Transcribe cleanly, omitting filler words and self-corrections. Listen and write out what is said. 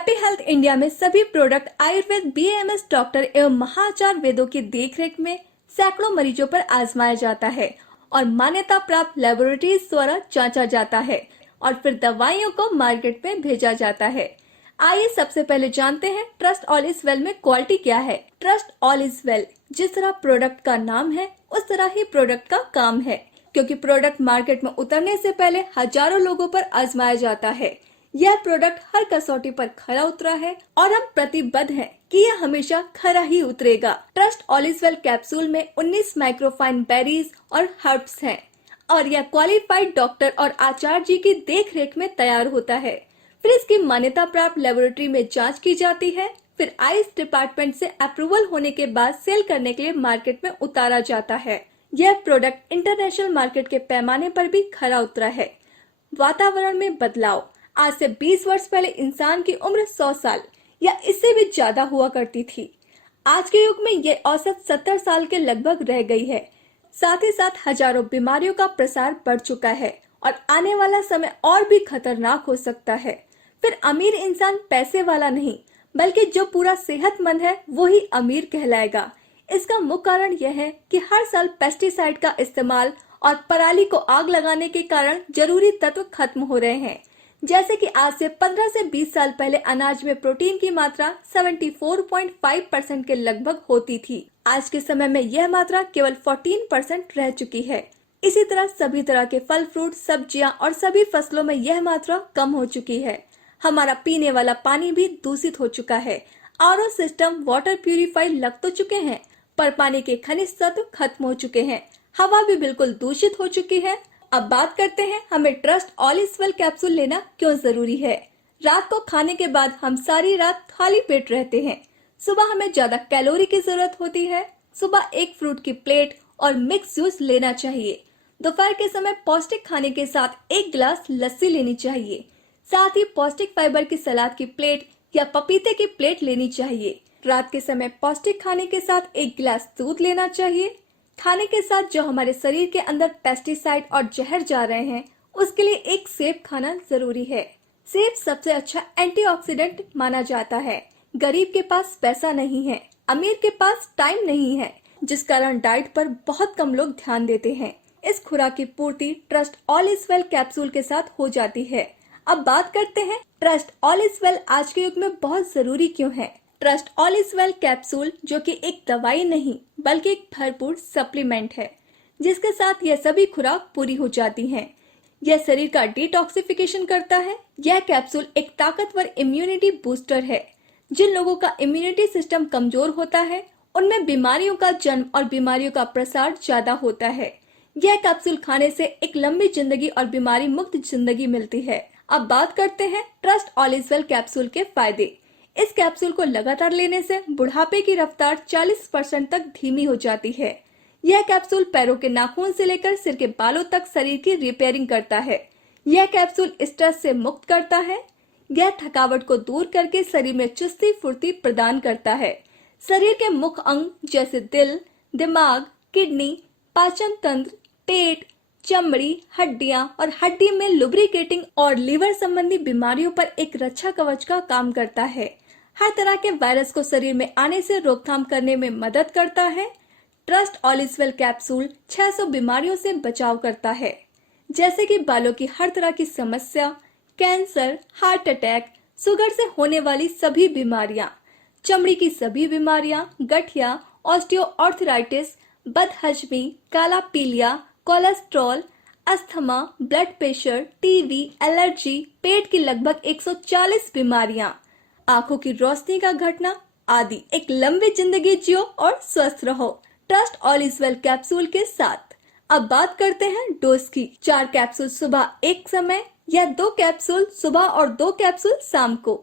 Happy health India में सभी product Ayurveda BMS doctor एवं महाचार्य वेदों की देखरेख में सैकड़ों मरीजों पर आजमाया जाता है और मान्यता प्राप्त लेबोरेटरीज द्वारा जांचा जाता है और फिर दवाइयों को मार्केट में भेजा जाता है। आइए सबसे पहले जानते हैं ट्रस्ट ऑल इज वेल में क्वालिटी क्या है। ट्रस्ट ऑल इज वेल, जिस तरह प्रोडक्ट का नाम है उस तरह ही प्रोडक्ट का काम है, क्योंकि प्रोडक्ट मार्केट में उतरने से पहले हजारों लोगों पर आजमाया जाता है। यह प्रोडक्ट हर कसौटी पर खरा उतरा है और हम प्रतिबद्ध हैं कि यह हमेशा खरा ही उतरेगा। Trust all is well capsule में 19 माइक्रोफाइन बेरीज और हर्ब्स हैं और यह क्वालिफाइड डॉक्टर और आचार्य जी की देखरेख में तैयार होता है। फिर इसकी मान्यता प्राप्त लेबोरेटरी में जांच की जाती है, फिर आयुष डिपार्टमेंट से अप्रूवल होने के बाद सेल करने के लिए मार्केट में उतारा जाता है। यह प्रोडक्ट इंटरनेशनल मार्केट के पैमाने पर भी खरा उतरा है। वातावरण में बदलाव। आज से 20 वर्ष पहले इंसान की उम्र 100 साल या इससे भी ज्यादा हुआ करती थी। आज के युग में ये औसत 70 साल के लगभग रह गई है। साथ ही साथ हजारों बीमारियों का प्रसार बढ़ चुका है और आने वाला समय और भी खतरनाक हो सकता है। फिर अमीर इंसान पैसे वाला नहीं, बल्कि जो पूरा सेहतमंद है वो ही अमीर कहलाएगा। इसका मुख्य कारण यह है कि हर साल पेस्टिसाइड का इस्तेमाल और पराली को आग लगाने के कारण जरूरी तत्व खत्म हो रहे हैं। जैसे कि आज से 15 से 20 साल पहले अनाज में प्रोटीन की मात्रा 74.5% के लगभग होती थी। आज के समय में यह मात्रा केवल 14% रह चुकी है। इसी तरह सभी तरह के फल फ्रूट, सब्जियां और सभी फसलों में यह मात्रा कम हो चुकी है। हमारा पीने वाला पानी भी दूषित हो चुका है। आरओ सिस्टम, वाटर प्यूरिफायर लग तो चुके हैं, पर पानी के खनिज तत्व खत्म हो चुके हैं। हवा भी बिल्कुल दूषित हो चुकी है। अब बात करते हैं हमें trust all is well capsule लेना क्यों जरूरी है। रात को खाने के बाद हम सारी रात खाली पेट रहते हैं। सुबह हमें ज्यादा कैलोरी की जरूरत होती है। सुबह एक फ्रूट की प्लेट और मिक्स जूस लेना चाहिए। दोपहर के समय पौष्टिक खाने के साथ एक गिलास लस्सी लेनी चाहिए। साथ ही पौष्टिक फाइबर की सलाद की प्लेट या पपीते की प्लेट लेनी चाहिए। रात के समय पौष्टिक खाने के साथ एक गिलास दूध लेना चाहिए। खाने के साथ जो हमारे शरीर के अंदर पेस्टिसाइड और जहर जा रहे हैं, उसके लिए एक सेब खाना जरूरी है। सेब सबसे अच्छा एंटीऑक्सीडेंट माना जाता है। गरीब के पास पैसा नहीं है, अमीर के पास टाइम नहीं है, जिस कारण डाइट पर बहुत कम लोग ध्यान देते हैं। इस खुराक की पूर्ति trust all is well capsule के साथ हो जाती है। अब बात करते हैं ट्रस्ट ऑल इज वेल आज के युग में बहुत जरूरी क्यों है। Trust all is well capsule जो कि एक दवाई नहीं बल्कि एक भरपूर सप्लीमेंट है, जिसके साथ यह सभी खुराक पूरी हो जाती हैं। यह शरीर का डिटॉक्सिफिकेशन करता है। यह कैप्सूल एक ताकतवर इम्यूनिटी बूस्टर है। जिन लोगों का इम्यूनिटी सिस्टम कमजोर होता है, उनमें बीमारियों का जन्म और बीमारियों का प्रसार ज्यादा होता है। यह कैप्सूल खाने से एक लंबी जिंदगी और बीमारी मुक्त जिंदगी मिलती है। अब बात करते हैं trust all is well capsule के फायदे। इस कैप्सूल को लगातार लेने से बुढ़ापे की रफ्तार 40% तक धीमी हो जाती है। यह कैप्सूल पैरों के नाखून से लेकर सिर के बालों तक शरीर की रिपेयरिंग करता है। यह कैप्सूल स्ट्रेस से मुक्त करता है। यह थकावट को दूर करके शरीर में चुस्ती फुर्ती प्रदान करता है। शरीर के मुख्य अंग जैसे दिल, दिमाग, किडनी, पाचन तंत्र, पेट, चमड़ी, हड्डियां और हड्डी में लुब्रिकेटिंग और लीवर संबंधी बीमारियों पर एक रक्षा कवच का काम करता है। हर तरह के वायरस को शरीर में आने से रोकथाम करने में मदद करता है। Trust all is well capsule 600 बीमारियों से बचाव करता है, जैसे कि बालों की हर तरह की समस्या, कैंसर, हार्ट अटैक, शुगर से होने वाली सभी बीमारियां, चमड़ी की सभी बीमारियां, गठिया, ऑस्टियोआर्थराइटिस, बदहजमी, काला पीलिया, cholesterol, asthma, blood pressure, TB, allergy, पेट की लगभग 140 बीमारियां, आंखों की रोशनी का घटना आदि। एक लंबी जिंदगी जियो और स्वस्थ रहो trust all is well capsule के साथ। अब बात करते हैं डोज की। 4 कैप्सूल सुबह एक समय या 2 कैप्सूल सुबह और 2 कैप्सूल शाम को।